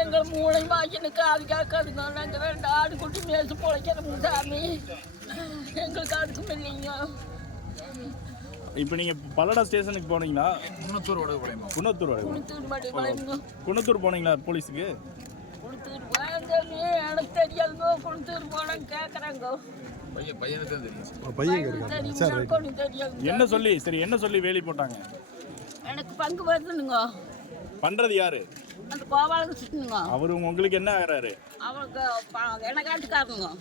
எங்கள் மூளை மாஜனுக்கு அது கேட்காதுங்க நாங்கள் ரெண்டு ஆடு குட்டி மேய்ச்சி பொழைக்கிறோங்க சாமி எங்களுக்கு அதுக்கும் இல்லைங்க. இப்போ நீங்க பல்லடா ஸ்டேஷனுக்கு போனீங்களா? குணத்தூர் வடக்கு பாளையமா குணத்தூர் வளையுங்க குணத்தூர் போனீங்களா போலீஸுக்கு? குளித்தூர் போய் எனக்கு தெரியாதுங்க. குளித்தூர் போனாங்க கேட்குறாங்க என்ன சொல்லி சரி என்ன சொல்லி வேலி போட்டாங்க? எனக்கு பங்கு வருதுனுங்க பண்றது யாரு? அந்த கோபாலுக்கு சுட்டுனுங்க. அவரு உங்களுக்கு என்ன ஆகிறாரு? அவளுக்கு ப- எனக்காட்டுக்காருங்க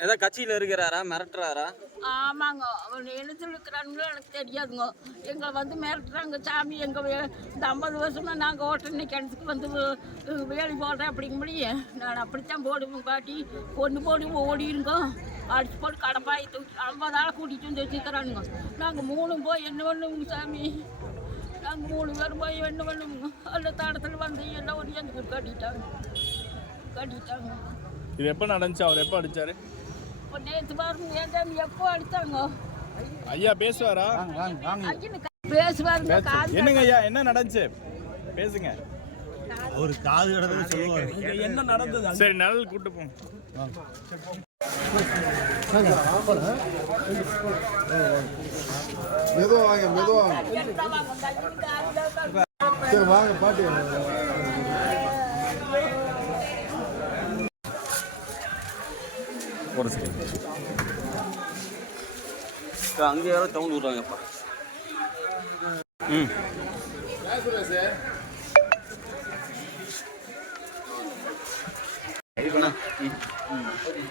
ஏதோ கட்சியில் இருக்கிறாரா? மிரட்டுறாரா? ஆமாங்க. அவன் எழுத்துல இருக்கிறானுங்களோ எனக்கு தெரியாதுங்க. எங்களை வந்து மிரட்டுறாங்க சாமி. எங்கள் இந்த ஐம்பது வருஷமாக நாங்கள் ஓட்டுன கிணத்துக்கு வந்து வேலி போடுறேன் அப்படிங்கும்படி நான் அப்படித்தான் போடுவேன் பாட்டி. பொண்ணு போடி ஓடிருங்க. அடிச்சு போட்டு கடப்பாய் தூக்கி ஐம்பது ஆளை கூட்டிகிட்டு வந்து வச்சுக்கிறானுங்க நாங்கள் மூணு போய் என்ன பண்ணுவோங்க சாமி? நாங்கள் மூணு பேரும் போய் என்ன பண்ணுவோங்க அந்த தடத்தில் வந்து எல்லாம் ஒடி அந்த கட்டிட்டாங்க கட்டிட்டாங்க இது எப்போ நடந்துச்சு? அவர் எப்போ அடிச்சாரு? இப்போ நேற்று பாருங்க சாமி எப்போ அடித்தாங்க ஐயா பேசுவாரா? பேசுவாருங்க. காது என்னங்க ஐயா என்ன நடந்துச்சு? பேசுங்க. ஒரு காது கடந்து சொல்லுவாரு. என்ன நடந்தது சரி நிழல் கூட்டு போங்க மெதுவா வாங்க மெதுவா சரி வாங்க பாட்டி. ஒரு செகண்ட் அங்கே யாரோ சவுண்ட் விடுறாங்கப்பா. ம்.